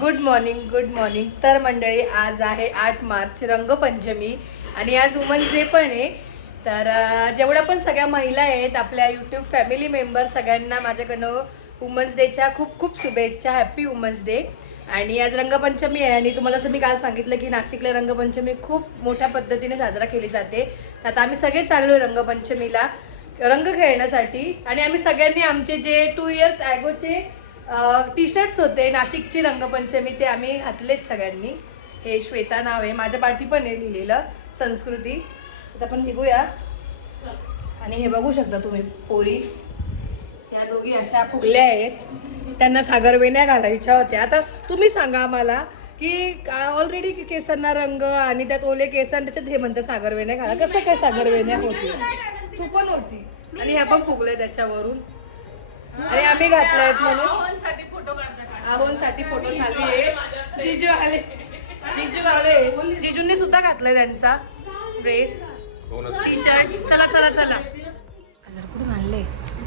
Good morning good morning. तर मंडळी आज आहे 8 मार्च रंगपंचमी आणि आज वुमन्स डे पण आहे. तर जेवढ्या पण सगळ्या महिला आहेत आपल्या यूट्यूब फॅमिली मेंबर सगळ्यांना माझ्याकडनं वुमन्स डेच्या खूप खूप शुभेच्छा. Happy women's day. आणि आज रंगपंचमी आहे आणि तुम्हाला असं मी काल सांगितलं की नाशिकला रंगपंचमी खूप मोठ्या पद्धतीने साजरा केली जाते. तर आता आम्ही सगळे चाललो आहे रंगपंचमीला रंग खेळण्यासाठी. आणि आम्ही सगळ्यांनी आमचे जे 2 इयर्स ॲगोचे टी शर्ट्स होते नाशिकची रंगपंचमी ते आम्ही घातलेत सगळ्यांनी. हे श्वेता नाव आहे, माझ्या पाठी पण आहे लिहिलेलं संस्कृती. आता आपण निघूया. आणि हे बघू शकता तुम्ही पोरी या दोघी अशा फुगल्या आहेत. त्यांना सागरवेण्या घालायच्या होत्या. आता तुम्ही सांगा आम्हाला की ऑलरेडी केसांना रंग आणि त्यात ओले केसांना त्याच्यात हे म्हणतं सागरवेण्या घाला. कसं काय सागरवेण्या होती? तू पण होती आणि ह्या पण फुगल्या त्याच्यावरून. आणि आम्ही घातलाय म्हणून आहोंसाठी फोटो चालू आहे. जिजू आले जिजूंनी सुद्धा घातलाय त्यांचा ड्रेस टी शर्ट. चला चला चला कलर कुठून आणले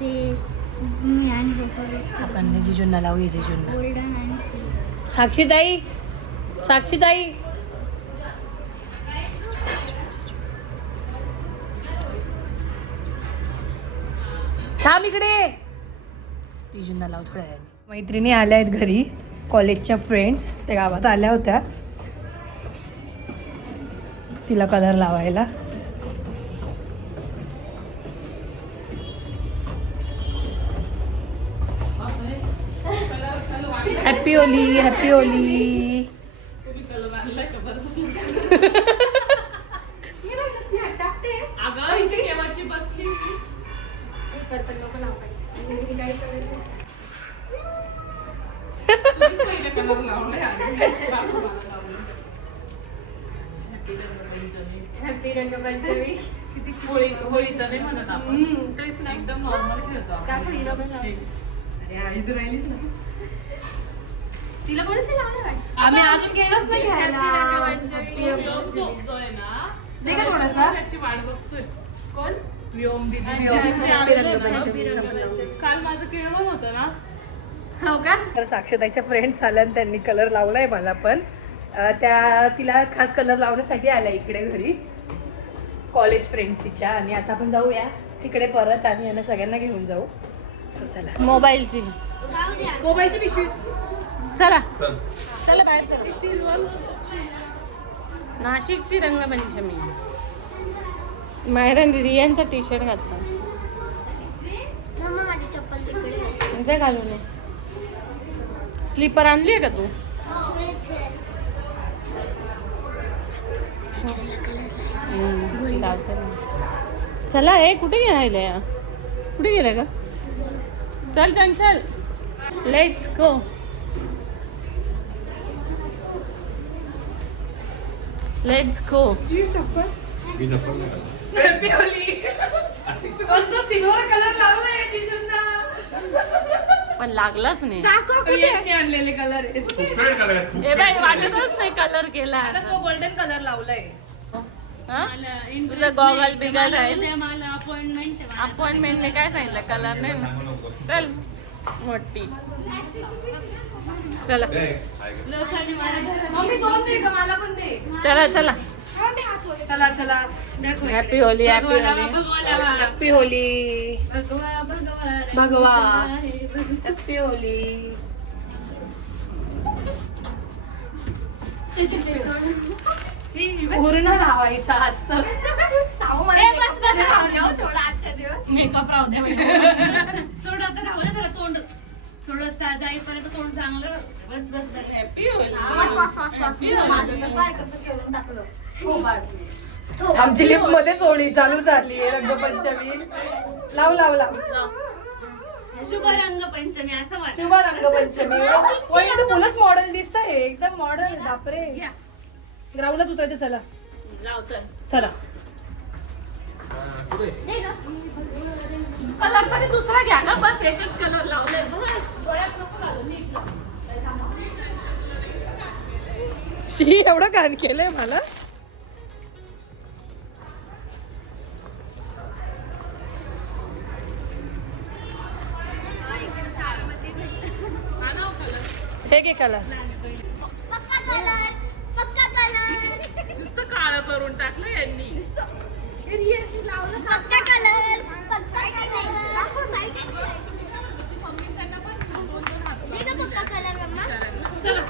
ते मी आणि आपण जिजूंना लावूया. जिजूंना गोल्डन आणि सिल्वर. साक्षीताई साक्षीताई थांब इकडे. जिजूंना लाव थोड्या वेळाने. मैत्रिणी आल्या आहेत घरी, कॉलेजच्या फ्रेंड्स त्या गावात आल्या होत्या तिला कलर लावायला. Happy Holi happy Holi. Happy Rangpanchami. Holi तर नाही म्हणत आपण, तेच ना एकदम नॉर्मल खेळतो आपण. तिला कोणीच लावलं आम्ही अजून गेलोच नाही झोपतोय ना दे का थोडासा? त्याची वाट बघतोय. कोण? व्योम दीदी. काल माझं केळवण होतं ना. हो का? तर साक्षताईच्या फ्रेंड्स आल्या आणि त्यांनी कलर लावलाय मला पण. त्या तिला खास कलर लावण्यासाठी आल्या इकडे घरी, कॉलेज फ्रेंड्स तिच्या. आणि आता आपण जाऊया तिकडे परत आणि यांना सगळ्यांना घेऊन जाऊ. चला मोबाईलची मोबाईलची पिशवी. चला चला बाहेर चला. नाशिकची रंगपंचमी. मायरन रियांचा टी शर्ट घातला. माझी चप्पल तिकडे म्हणजे घालून ये. स्लीपर आणली आहे का तू? लावते ना. चला हे कुठे गेले या? कुठे गेले का? चल चल चल let's go. Let's go. Happy Holy. मस्त सिल्वर कलर लावलाय जिजूंना. पण लागलाच नाही. यशने आणलेले कलर आहेत. ए बाई वाटतच नाही कलर केला. आता तो गोल्डन कलर लावलाय. तुझं गॉगल बिगल राहील. अपॉइंटमेंटने काय सांगितलं? कलर नाही ना. चल मोठी चला मम्मी दोन दे का मला पण दे. चला चला चला चला. Happy Holi happy Holi. Happy Holi भगवा. हॅपी होली. पूर्ण लावायचा असत. मेकअप राहू द्या. थोडं आता राहू द्या. जरा तोंड थोडं जाईपर्यंत तोंड चांगलं. बस बस बस. हॅपी आमची लिफ्ट मध्येच होळी चालू झाली आहे. रंगपंचमी लाव लाव लाव. शुभ रंगपंचमी असं वाटतं. शुभ रंगपंचमी. वहिनी मुलंच मॉडेल दिसत आहे एकदम मॉडेल. बापरे. ग्राउंडलाच उतरायचं. चला लाव चल. चला. कलर तरी दुसरा घ्या ना. बस एकच कलर लावलाय. डोळ्यात नको घालू. नीट लाव. शी एवढं घाण केलंय मला. हे घे कलर. नुसतं काळं करून टाकलं यांनी. चला.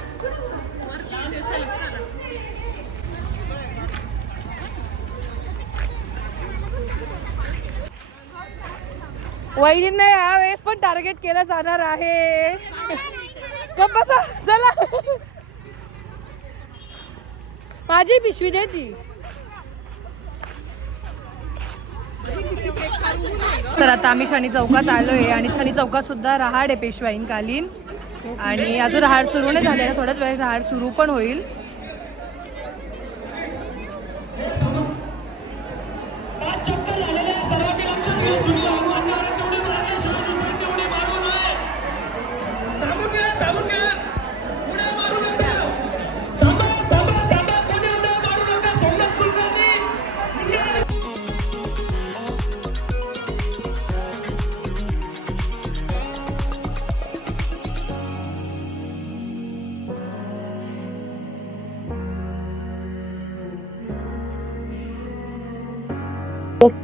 वहिनींना या वेळेस पण टार्गेट केलं जाणार आहे. गप्प बसा चला. माझी पिशवी दे ती. तर आता आम्ही शनी चौकात आलोय आणि शनी चौकात सुद्धा रहाड आहे पेशवाईनकालीन आणि अजून रहाड सुरू नाही झाले ना, थोड्याच वेळेस रहाड सुरू पण होईल.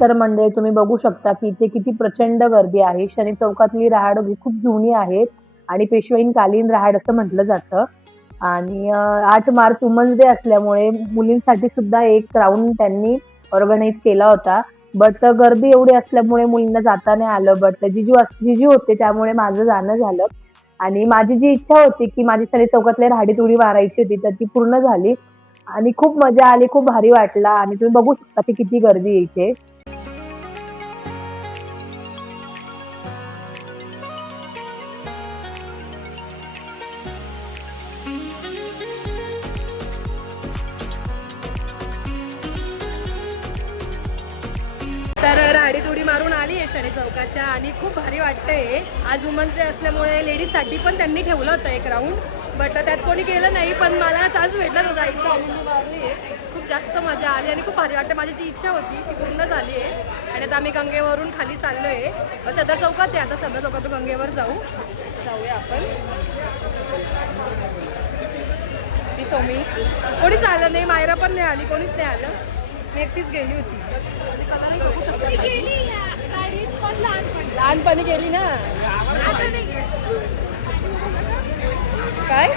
तर मंडळी तुम्ही बघू शकता की इथे किती प्रचंड गर्दी आहे. शनी चौकातली रहाड खूप जुनी आहेत आणि पेशवाईनकालीन रहाड असं म्हटलं जातं. आणि 8 मार्च वुमन्स डे असल्यामुळे मुलींसाठी सुद्धा एक राऊंड त्यांनी ऑर्गनाईज केला होता. बट गर्दी एवढी असल्यामुळे मुलींना जाता नाही आलं. बट जिजू होते त्यामुळे माझं जाणं झालं आणि माझी जी इच्छा होती की माझी शनी चौकातल्या राहाडीत उडी मारायची होती तर ती पूर्ण झाली आणि खूप मजा आली, खूप भारी वाटला. आणि तुम्ही बघू शकता की किती गर्दी आहे इथे. तर राहाडीत उडी मारून आली आहे शनी चौकाच्या आणि खूप भारी वाटतंय. आज वुमन्स डे असल्यामुळे लेडीजसाठी पण त्यांनी ठेवलं होतं एक राऊंड, बट त्यात कोणी गेलं नाही. पण मला चान्स भेटला तो जायचा आणि मी मारली आहे. खूप जास्त मजा आली आणि खूप भारी वाटतं. माझी जी इच्छा होती ती पूर्ण झाली आहे. आणि आता आम्ही गंगेवरून खाली चाललो आहे. सदर चौकात आहे, आता सदर चौकातून गंगेवर जाऊया आपण. ती सोमी कोणीच आलं नाही, मायरा पण नाही आली, कोणीच नाही आलं. मी एकटीच गेली होती. कलरही बघू शकता. लहानपणी गेली ना. काय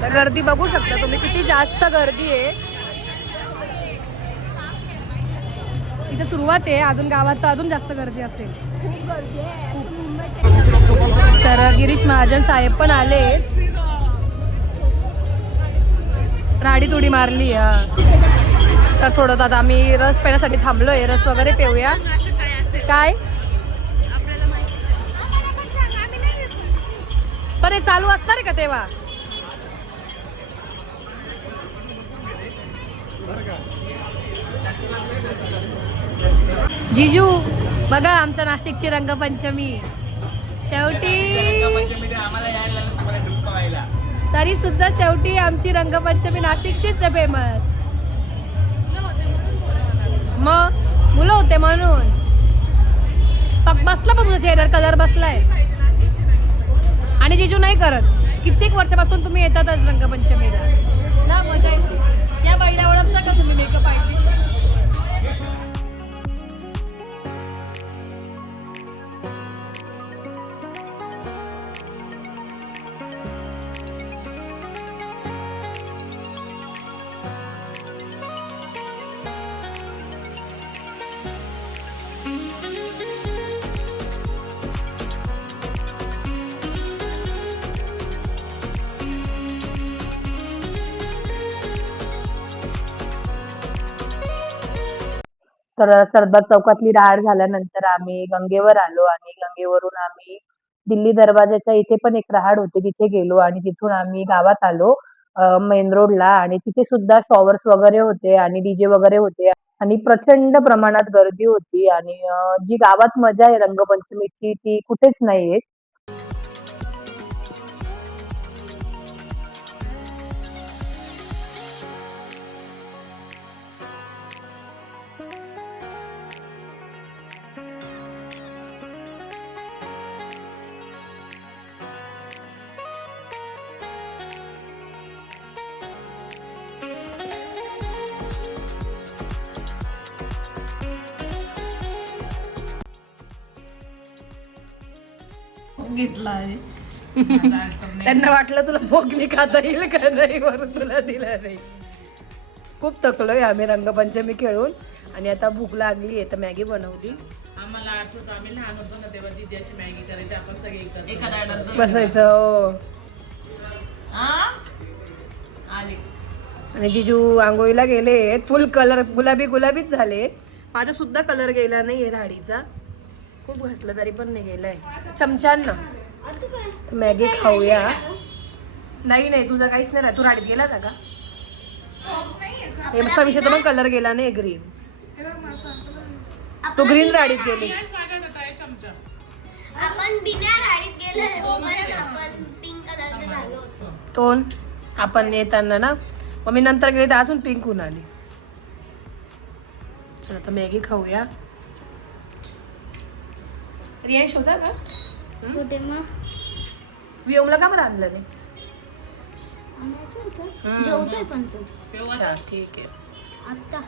तर गर्दी बघू शकता तुम्ही, किती जास्त गर्दी आहे. इथे सुरुवात आहे, अजून गावात तर अजून जास्त गर्दी असेल. तर गिरीश महाजन साहेब पण आले. राहाडीत उडी मारली. तर थोडं आता आम्ही रस पिण्यासाठी थांबलोय, रस वगैरे पिऊया. काय पण हे चालू असणार आहे का तेव्हा? जिजू बघा आमच्या नाशिकची रंगपंचमी शेवटी. तरी सुद्धा शेवटी आमची रंगपंचमी नाशिकचीच आहे फेमस. मग मुलं होते म्हणून बसला पण तुझ्या चेहऱ्यावर कलर बसलाय. आणि जिजू नाही करत, कित्येक वर्षापासून तुम्ही येतातच रंगपंचमीला ना, मजा येते. या बाईला ओळखता का तुम्ही? Makeup artist. तर सरदार चौकातली राहाड झाल्यानंतर आम्ही गंगेवर आलो आणि गंगेवरून आम्ही दिल्ली दरवाजाच्या इथे पण एक राहाड होती, तिथे गेलो आणि तिथून आम्ही गावात आलो मेन रोडला. आणि तिथे सुद्धा शॉवर्स वगैरे होते आणि डीजे वगैरे होते आणि प्रचंड प्रमाणात गर्दी होती. आणि जी गावात मजा आहे रंगपंचमीची ती कुठेच नाहीये. भोग घेतला आहे त्यांना वाटलं तुला भोगणी खाता येईल का नाही म्हणून तुला दिलं नाही. खूप थकलोय आम्ही रंगपंचमी खेळून आणि आता भूक लागली आहे तर मॅगी बनवली. आम्हाला आठवत आम्ही लहान होतो ना तेव्हा दीदी अशी मॅगी करायची आपण सगळे एकत्र एखादा order बसायचं हो. आले आणि जिजू आंघोळीला गेले फुल कलर गुलाबी गुलाबीच झाले. माझा सुद्धा कलर गेला नाहीये राडीचा. खूप घासला तरी पण नाही गेलाय. चमच्यान ना मॅगी खाऊया. नाही नाही तुझा काहीच नाही राहत. तू राडीत गेला का? हे विषय तर मग कलर गेला नाही ग्रीन. तो ग्रीन राडीत गेली. आपण बिना राडीत गेलो आपण पिंक कलरचं झालो होतो. तोन आपण येताना ना मग मी नंतर गेले तर अजून पिंक होऊन आली. चला आता मॅगी खाऊया. रियाश होता का? कुठे मग व्योमला का बरं आणलं नाही? आणायचं होतं जेवतोय पण तो अच्छा ठीक आहे. आता